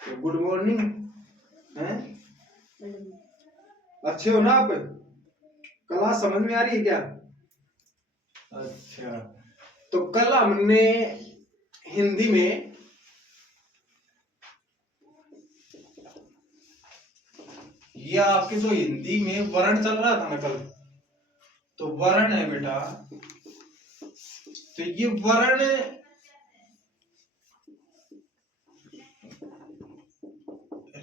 तो good morning. हैं? अच्छे हो ना आप? क्लास समझ में आ रही है क्या? अच्छा, तो कल हमने हिंदी में ये आपके जो हिंदी में वर्ण चल रहा था ना कल, तो वर्ण है बेटा, तो ये वर्ण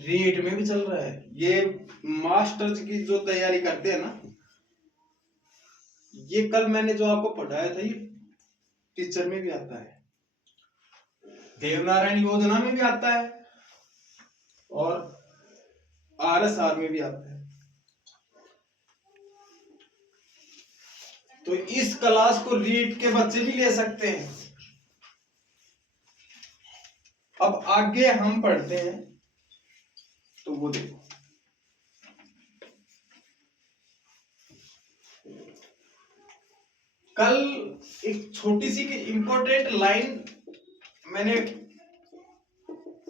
रीड में भी चल रहा है। ये मास्टर्स की जो तैयारी करते हैं ना, ये कल मैंने जो आपको पढ़ाया था, ये टीचर में भी आता है, देवनारायण योजना में भी आता है और आरएसआर में भी आता है। तो इस क्लास को रीड के बच्चे भी ले सकते हैं। अब आगे हम पढ़ते हैं, तो वो देखो, कल एक छोटी सी इंपॉर्टेंट लाइन मैंने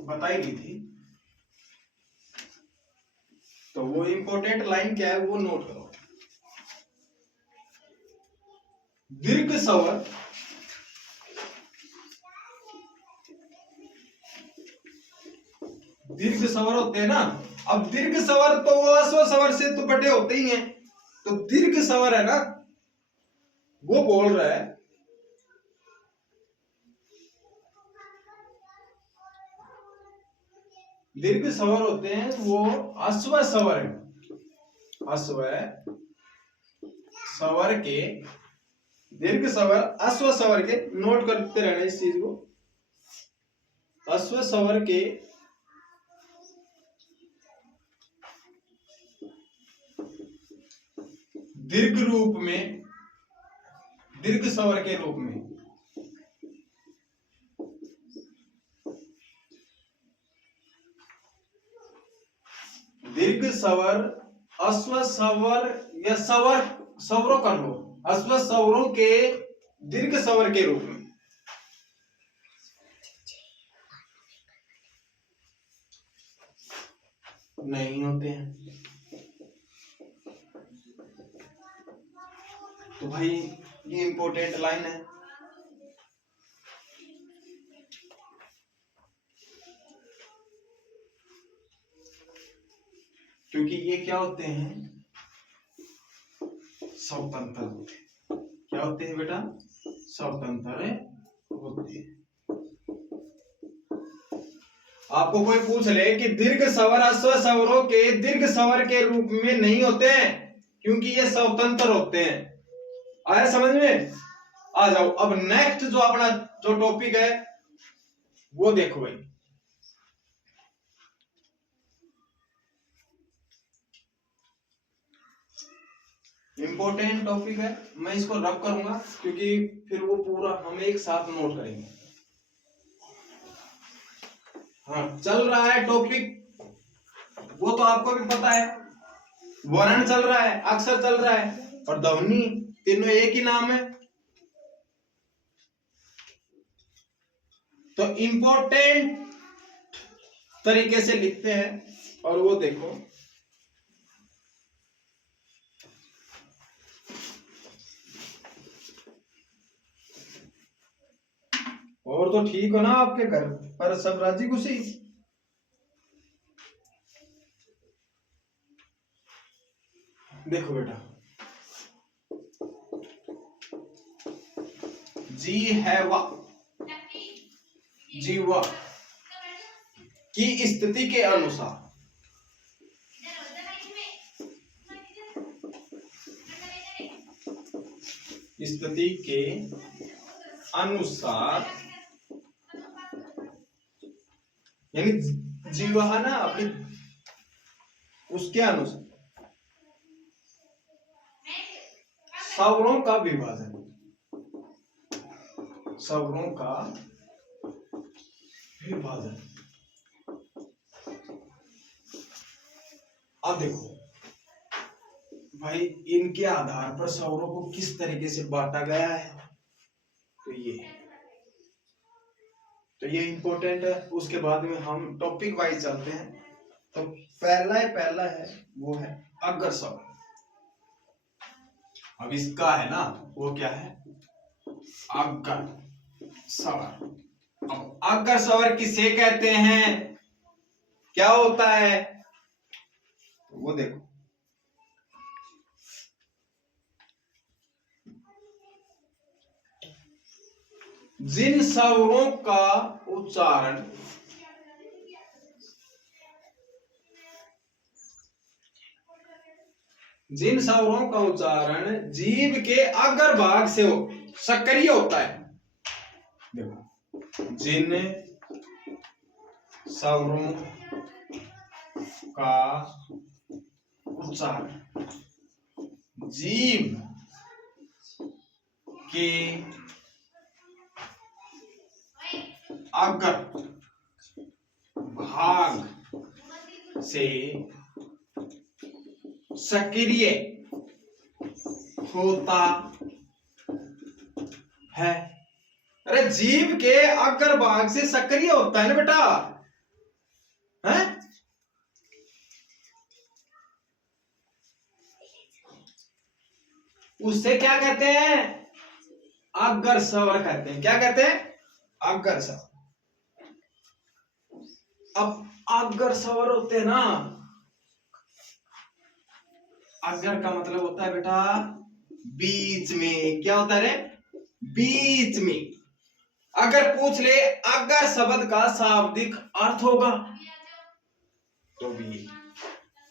बताई दी थी, तो वो इंपॉर्टेंट लाइन क्या है वो नोट करो। दीर्घ स्वर दीर्घ स्वर होते हैं ना। अब दीर्घ स्वर तो वो ह्रस्व स्वर से तो बड़े होते ही हैं, तो दीर्घ स्वर है ना, वो बोल रहा है दीर्घ स्वर होते हैं वो ह्रस्व स्वर है। ह्रस्व स्वर के दीर्घ स्वर ह्रस्व स्वर के, नोट करते रहना इस चीज को। ह्रस्व स्वर के दीर्घ रूप में, दीर्घ स्वर के रूप में दीर्घ स्वर ह्रस्व स्वर या स्वर, स्वरों कर लो, ह्रस्व स्वरों के दीर्घ स्वर के रूप में नहीं होते हैं। तो भाई ये इंपॉर्टेंट लाइन है। क्योंकि ये क्या होते हैं, स्वतंत्र होते हैं। क्या होते हैं बेटा? स्वतंत्र होते हैं। आपको कोई पूछ ले कि दीर्घ स्वर ह्रस्व स्वरों के दीर्घ स्वर के रूप में नहीं होते हैं, क्योंकि ये स्वतंत्र होते हैं। आया समझ में? आ जाओ, अब नेक्स्ट जो अपना जो टॉपिक है वो देखो भाई। इंपॉर्टेंट टॉपिक है, मैं इसको रब करूंगा क्योंकि फिर वो पूरा हम एक साथ नोट करेंगे। हाँ, चल रहा है टॉपिक, वो तो आपको भी पता है। वर्ण चल रहा है, अक्षर चल रहा है और ध्वनि, तीनों एक ही नाम है। तो इंपॉर्टेंट तरीके से लिखते हैं और वो देखो, और तो ठीक हो ना आपके घर पर, सब राजी खुशी? देखो बेटा, जी है वा, जीवा की स्थिति के अनुसार, स्थिति के अनुसार, यानी जीवा है ना अपनी, उसके अनुसार स्वरों का विभाजन, स्वरों का विभाजन। अब देखो भाई, इनके आधार पर स्वरों को किस तरीके से बांटा गया है, तो तो ये इंपॉर्टेंट है। उसके बाद में हम टॉपिक वाइज चलते हैं। तो पहला है वो है अगर स्वर। अब इसका है ना वो क्या है, अगर स्वर। अब अगर स्वर किसे कहते हैं, क्या होता है, वो देखो। जिन स्वरों का उच्चारण जीभ के अग्र भाग से हो, सक्रिय होता है। देखो, जिन स्वरों का उच्चारण जीभ के अग्र भाग से सक्रिय होता है। अरे जीभ के अग्र भाग से सक्रिय होता है ना बेटा, है? उससे क्या कहते हैं, अग्र स्वर कहते हैं। क्या कहते हैं, अग्र स्वर। अब अग्र स्वर होते हैं ना, अग्र का मतलब होता है बेटा बीच में। क्या होता है रे, बीच में। अगर पूछ ले अगर शब्द का शाब्दिक अर्थ होगा तो भी,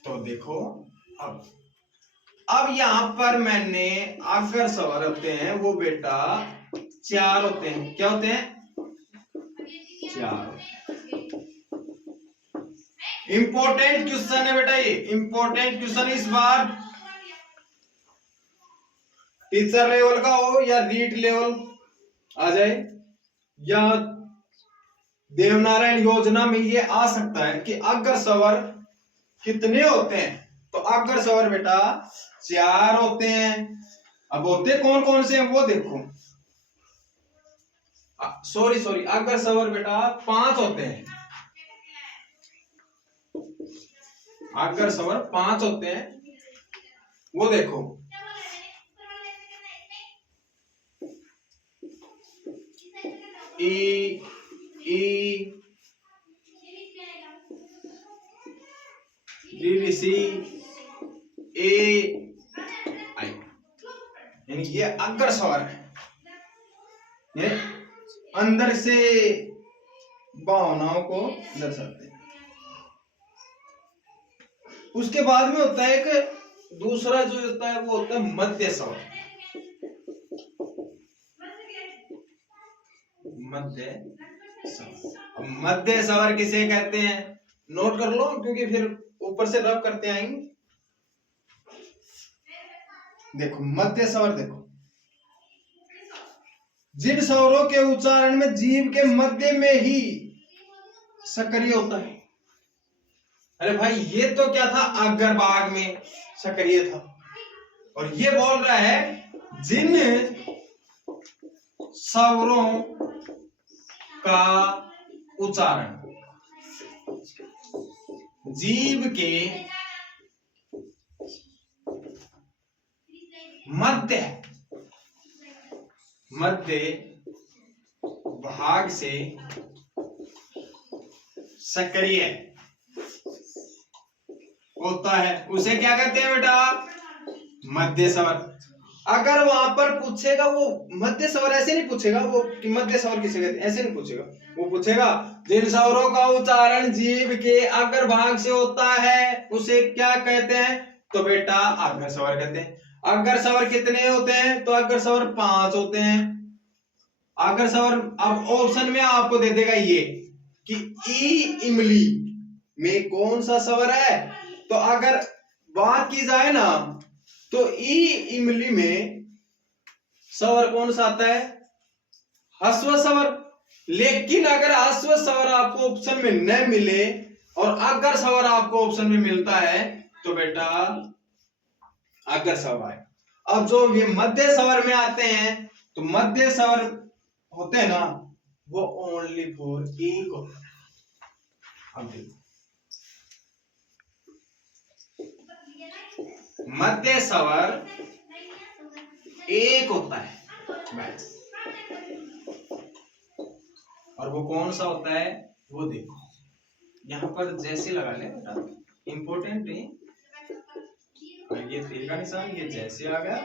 तो देखो अब यहां पर मैंने अगर स्वर होते हैं वो बेटा 4 होते हैं। क्या होते हैं, 4। इंपॉर्टेंट क्वेश्चन है बेटा, ये इंपॉर्टेंट क्वेश्चन। इस बार टीचर लेवल का हो या रीट लेवल आ जाए, या देवनारायण योजना में ये आ सकता है कि अग्र स्वर कितने होते हैं। तो अग्र स्वर बेटा 4 होते हैं। अब होते कौन कौन से हैं वो देखो। सॉरी, अग्र स्वर बेटा 5 होते हैं। अग्र स्वर 5 होते हैं, वो देखो। ई सी ए आई, यानी ये अग्र स्वर है। ये अंदर से भावनाओं को दर्शाते हैं। उसके बाद में होता है एक दूसरा जो होता है वो होता है मध्य स्वर। मध्य स्वर किसे कहते हैं, नोट कर लो क्योंकि फिर ऊपर से रब करते आएंगे। देखो मध्य स्वर, देखो जिन स्वरों के उच्चारण में जीभ के मध्य में ही सक्रिय होता है। अरे भाई ये तो क्या था, अग्रभाग में सक्रिय था, और ये बोल रहा है जिन स्वरों का उच्चारण जीभ के मध्य भाग से सक्रिय होता है, उसे क्या कहते हैं बेटा, मध्य स्वर। अगर वहां पर पूछेगा वो मध्य स्वर, ऐसे नहीं पूछेगा वो कि मध्य स्वर किसे कहते हैं, ऐसे नहीं पूछेगा। वो पूछेगा जिन स्वरों का उच्चारण जीभ के अग्र भाग से होता है उसे क्या कहते हैं, तो बेटा अग्र स्वर कहते हैं। अग्र स्वर कितने होते हैं, तो अग्र स्वर 5 होते हैं। अग्र स्वर अब ऑप्शन में आपको दे देगा ये कि ई इमली में कौन सा स्वर है। तो अगर बात की जाए ना तो ई इमली में स्वर कौन सा आता है, ह्रस्व स्वर। लेकिन अगर ह्रस्व स्वर आपको ऑप्शन में न मिले और अग्र स्वर आपको ऑप्शन में मिलता है तो बेटा अग्र स्वर आए। अब जो ये मध्य स्वर में आते हैं तो मध्य स्वर होते हैं ना वो ओनली फॉर एक होता है। अब देखो मध्य स्वर एक होता है बस। और वो कौन सा होता है वो देखो यहाँ पर जैसे लगा ले बेटा, इंपॉर्टेंट है। और ये तीर का निशान ये जैसे आ गया,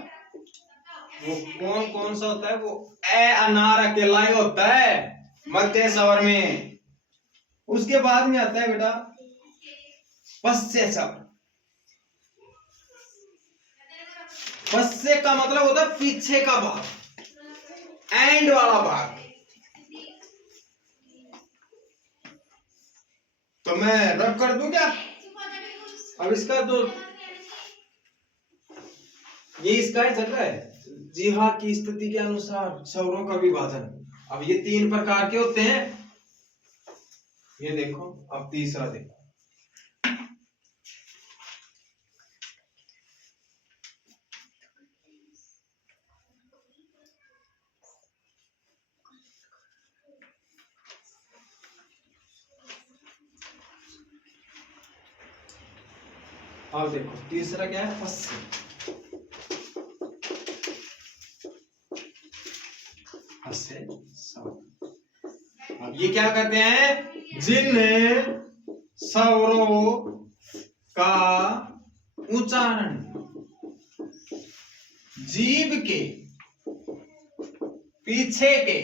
वो कौन कौन सा होता है वो ए अनार अकेला ही होता है मध्य स्वर में। उसके बाद में आता है बेटा पश्य स्वर। पश्य का मतलब होता है पीछे का भाग, एंड वाला भाग। तो मैं रब कर दूं क्या? अब इसका तो ये इसका ही चल रहा है, जीवा की स्थिति के अनुसार स्वरों का विभाजन। अब ये 3 प्रकार के होते हैं। ये देखो अब तीसरा देखो, अब देखो तीसरा क्या है पश्य। अब ये क्या कहते हैं, जिन स्वरों का उच्चारण जीभ के पीछे के,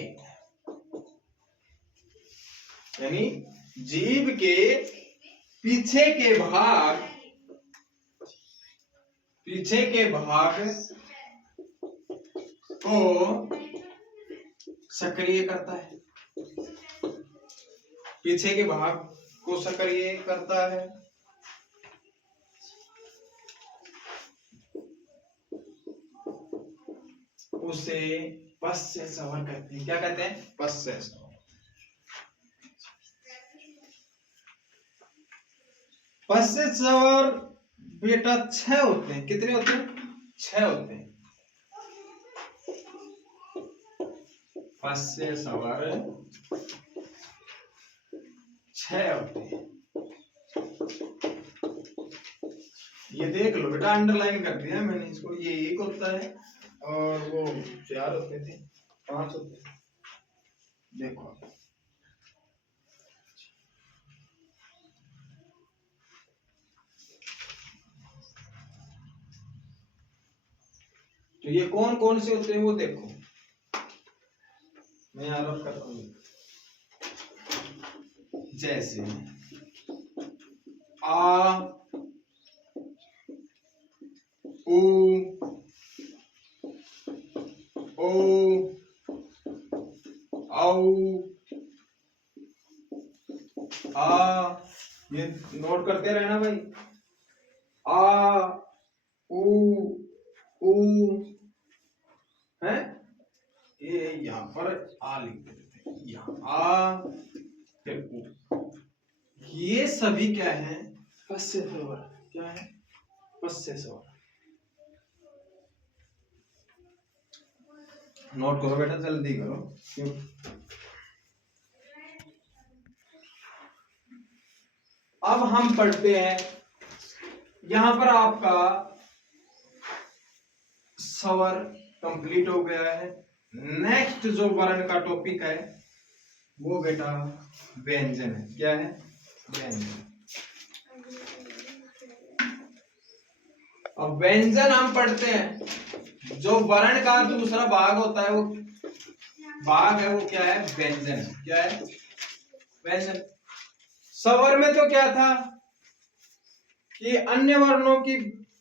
यानी जीभ के पीछे के भाग को सक्रिय करता है, पीछे के भाग को सक्रिय करता है। उसे पश्य स्वर कहते हैं। क्या कहते हैं? पश्य स्वर। पश्य स्वर बेटा 6 होते हैं। कितने होते हैं? 6 होते हैं। पश्य स्वर 6 होते हैं। ये देख लो बेटा, अंडरलाइन कर दिया मैंने इसको। ये 1 होता है और वो 4 होते थे, 5 होते थे। देखो तो ये कौन कौन से होते हैं वो देखो, मैं आरंभ करता हूँ। जैसे आ, उ, ओ, औ, आ, ये नोट करते रहना भाई। आ, उ है, ये यहाँ पर आ लिख देते हैं, यहाँ आ फिर उ। ये सभी क्या है? पश्य स्वर। क्या है? पश्य स्वर। नोट करो बेटा, जल्दी करो। क्यों? अब हम पढ़ते हैं, यहां पर आपका स्वर कंप्लीट हो गया है। नेक्स्ट जो वर्ण का टॉपिक है वो बेटा व्यंजन है। क्या है? व्यंजन। अब व्यंजन हम पढ़ते हैं, जो वर्ण का दूसरा भाग होता है वो भाग है वो क्या है? व्यंजन। क्या है? व्यंजन। स्वर में तो क्या था कि अन्य वर्णों की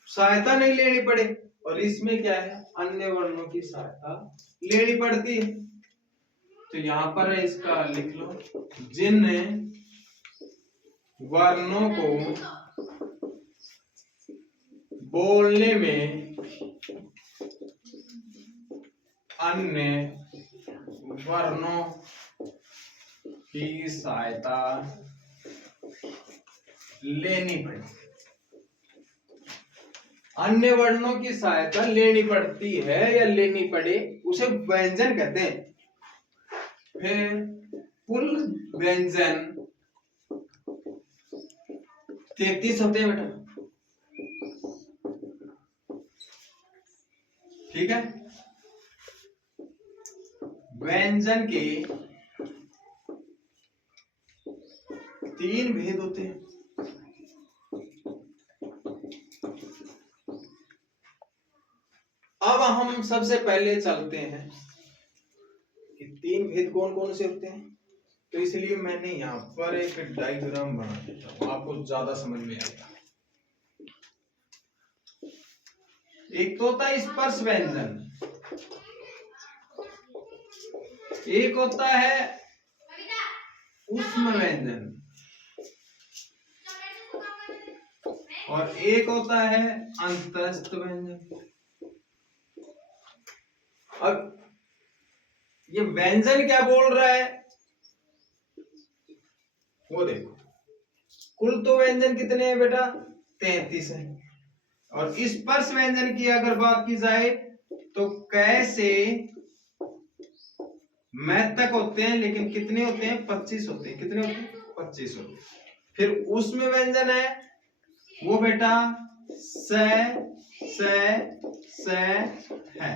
सहायता नहीं लेनी पड़े, और इसमें क्या है? अन्य वर्णों की सहायता लेनी पड़ती है। तो यहां पर इसका लिख लो, जिन वर्णों को बोलने में अन्य वर्णों की सहायता लेनी पड़े। अन्य वर्णों की सहायता लेनी पड़ती है या लेनी पड़े, उसे व्यंजन कहते हैं। फिर कुल व्यंजन 33 होते हैं बेटा, ठीक है। व्यंजन के 3 भेद होते हैं। अब हम सबसे पहले चलते हैं कि 3 भेद कौन कौन से होते हैं। तो इसलिए मैंने यहाँ पर एक डायग्राम बना देता हूं, आपको ज्यादा समझ में आएगा। एक तो होता है स्पर्श व्यंजन, एक होता है ऊष्म व्यंजन, और एक होता है अंतस्थ व्यंजन। अब ये व्यंजन क्या बोल रहा है वो देखो। कुल तो व्यंजन कितने हैं बेटा, 33 है। और स्पर्श व्यंजन की अगर बात की जाए तो कैसे मैथ तक होते हैं, लेकिन कितने होते हैं, 25 होते हैं। कितने होते हैं, 25 होते हैं। फिर उसमें व्यंजन है वो बेटा स है।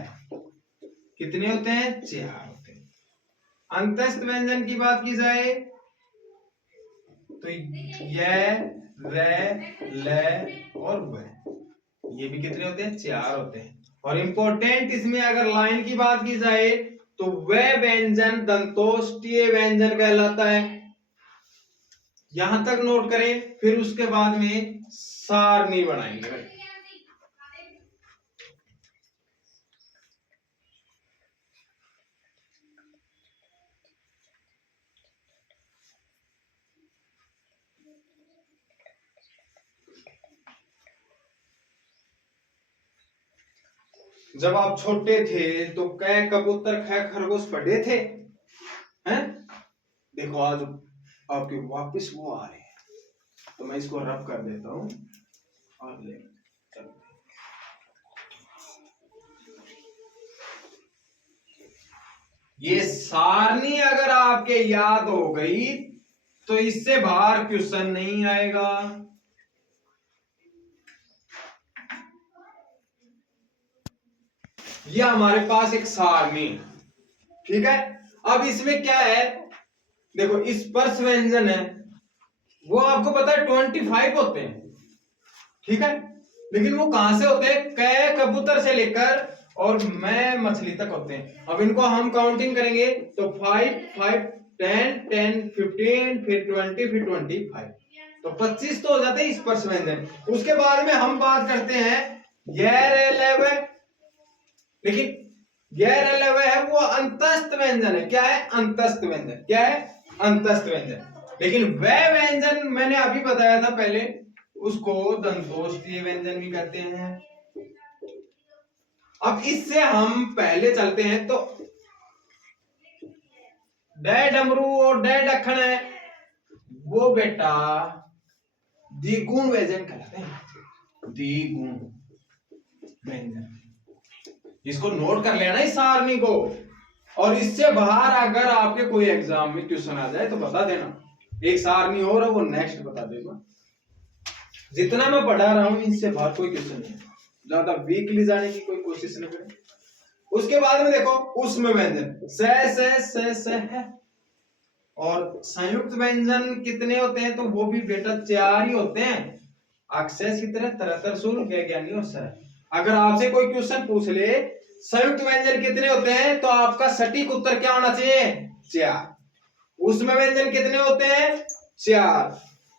कितने होते हैं, 4 होते हैं। अंतस्थ व्यंजन की बात की जाए तो य, रे, ले और व, ये भी कितने होते हैं, 4 होते हैं। और इंपॉर्टेंट इसमें अगर लाइन की बात की जाए तो वह व्यंजन दंतोष्ठीय व्यंजन कहलाता है। यहां तक नोट करें, फिर उसके बाद में सारणी बनाएंगे। जब आप छोटे थे तो कै कबूतर ख खरगोश पढ़े थे, हैं? देखो आज आपके वापस वो आ रहे हैं, तो मैं इसको रब कर देता हूं और ले चलते। ये सारणी अगर आपके याद हो गई तो इससे बाहर क्वेश्चन नहीं आएगा। ये हमारे पास एक सारणी, ठीक है। अब इसमें क्या है, देखो स्पर्श व्यंजन है वो आपको पता है 25 होते हैं, ठीक है। लेकिन वो कहां से होते हैं, कै कबूतर से लेकर और मैं मछली तक होते हैं। अब इनको हम काउंटिंग करेंगे तो 5 5 10 10 15 फिर 20 फिर 25, तो 25 तो हो जाते हैं स्पर्श व्यंजन। उसके बाद में हम बात करते हैं गैर लय, लेकिन गैर लय है वो अंतस्थ व्यंजन है। क्या है, अंतस्थ व्यंजन। क्या है, अंतस्थ व्यंजन। लेकिन वह व्यंजन मैंने अभी बताया था पहले, उसको दंतोष्ठीय व्यंजन भी कहते हैं। अब इससे हम पहले चलते हैं तो डै डमरू और डै डखन है वो बेटा द्विगुण व्यंजन कहलाते हैं। द्विगुण व्यंजन, इसको नोट कर लेना इस सारणी को। और इससे बाहर अगर आपके कोई एग्जाम में क्वेश्चन आ जाए तो बता देना। एक सारणी और है वो नेक्स्ट बता देगा। जितना मैं पढ़ा रहा हूं इससे बाहर कोई क्वेश्चन नहीं, ज्यादा वीकली जाने की कोई कोशिश न करें। उसके बाद में देखो उसमें व्यंजन से है। और संयुक्त व्यंजन कितने होते हैं, तो वो भी बेटा 4 ही होते हैं। अक्षय की तरह तरतर सूल ज्ञानी और सर। अगर आपसे कोई क्वेश्चन पूछ ले संयुक्त व्यंजन कितने होते हैं, तो आपका सटीक उत्तर क्या होना चाहिए, 4। उसमें व्यंजन कितने होते हैं, 4।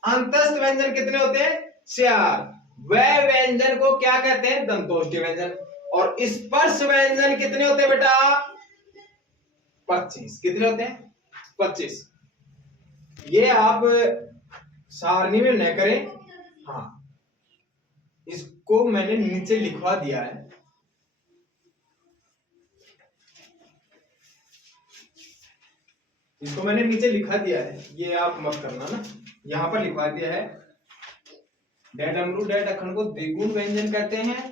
अंतस्थ व्यंजन कितने होते हैं, 4। वह व्यंजन को क्या कहते हैं, दंतोष्ठीय व्यंजन। और स्पर्श व्यंजन कितने होते हैं बेटा, 25। कितने होते हैं, 25। ये आप सारणी में न करें, हाँ इसको मैंने नीचे लिखवा दिया है। इसको मैंने नीचे लिखा दिया है, ये आप मत करना ना। यहां पर लिखवा दिया है डै डमरू डै डखन को द्विगुण व्यंजन कहते हैं।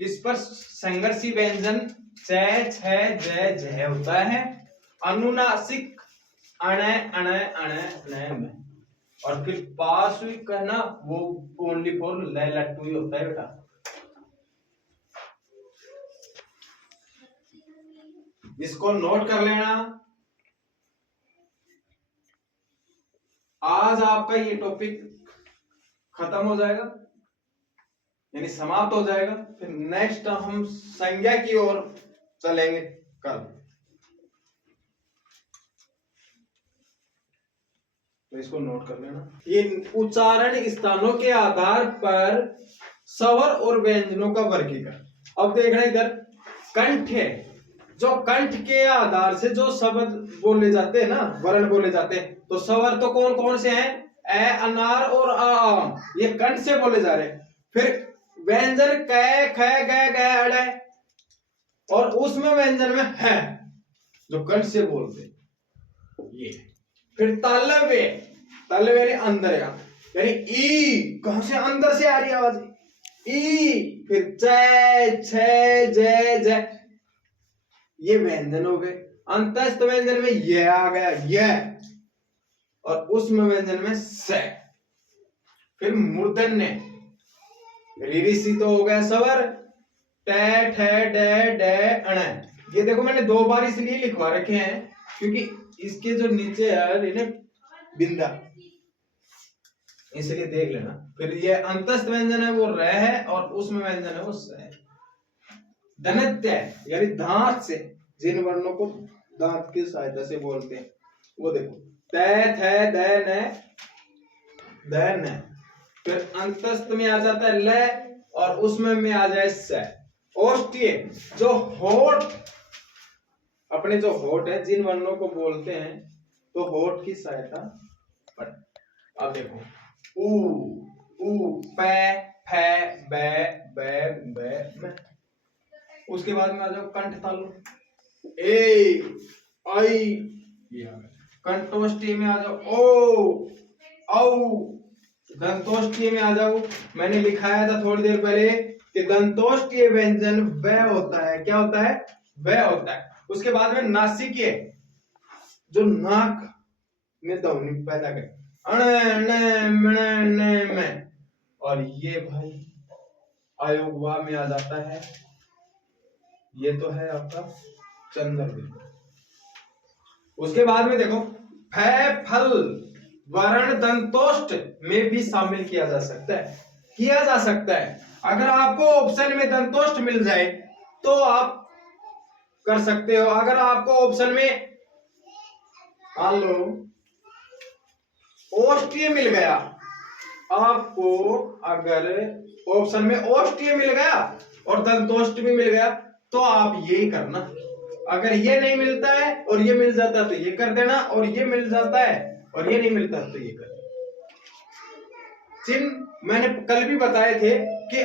इस पर संघर्षी व्यंजन च छ ज झ होता है। अनुनासिक अणे अणे अणे अणे में, और फिर पास हुई कहना वो ओनली फॉर ले लट्टू ही होता है बेटा। इसको नोट कर लेना। आज आपका ये टॉपिक खत्म हो जाएगा, यानी समाप्त हो जाएगा। फिर नेक्स्ट हम संज्ञा की ओर चलेंगे कल। तो इसको नोट कर लेना। ये उच्चारण स्थानों के आधार पर स्वर और व्यंजनों का वर्गीकरण। अब देखना इधर कंठ है, जो कंठ के आधार से जो शब्द बोले जाते हैं ना, वर्ण बोले जाते हैं, तो स्वर तो कौन कौन से हैं? ए, अनार और आम, ये कंठ से बोले जा रहे हैं। फिर व्यंजन कै, ख, ग, अड़े, और उसमें व्यंजन में है जो कंठ से बोलते ये। फिर तालव्य, तालव्य यानी अंदर, यानी ई कहां से? अंदर से आ रही आवाज ई। फिर जय, छय, जय, जय, ये व्यंजन हो गए। अंतस्थ व्यंजन में ये आ गया ये, और उसमें व्यंजन में से। फिर मूर्धन्य, ऋषि तो हो गया स्वर, टे, ठे, डे, डे, अणे। ये देखो मैंने 2 बार इसलिए लिखवा रखे हैं क्योंकि इसके जो नीचे है बिंदा, इसलिए देख लेना। फिर ये अंतस्थ व्यंजन है वो र है, और उसमें व्यंजन है वो स है। धनत्य यानी दांत से, जिन वर्णों को दांत की सहायता से बोलते हैं वो देखो, तै, थे, दै, न, दै, न। फिर अंतस्थ में आ जाता है ल, और उसमें में आ जाए स। ओष्ठ्य, जो होठ, अपने जो होठ है, जिन वर्णों को बोलते हैं तो होठ की सहायता पर। अब देखो ऊ, पै, फै, बै, बै, बै। उसके बाद में आ जाओ कंठ तालु, ए, आई, कंठोष्ठी में आ जाओ ओ, औ। दंतोष्ठी में आ जाओ, मैंने लिखाया था थोड़ी देर पहले कि दंतोष्ठी व्यंजन वह होता है, क्या होता है? वह होता है। उसके बाद में नासिकीय, जो नाक में ध्वनि पैदा करे, अणे, ने, मणे, ने, में। और ये भाई आयोग वा में आ जाता है, ये तो है आपका चंद्र बिंदु। उसके बाद में देखो फै, फल, वर्ण दंतोष्ठ में भी शामिल किया जा सकता है, किया जा सकता है। अगर आपको ऑप्शन में दंतोष्ठ मिल जाए तो आप कर सकते हो। अगर आपको ऑप्शन में मान लो ओष्ठीय मिल गया, आपको अगर ऑप्शन में ओष्ठीय मिल गया और दंतोष्ठ भी मिल गया तो आप यही करना। अगर ये नहीं मिलता है और ये मिल जाता है तो ये कर देना, और ये मिल जाता है और ये नहीं मिलता तो ये कर देना। चिन्ह मैंने कल भी बताए थे कि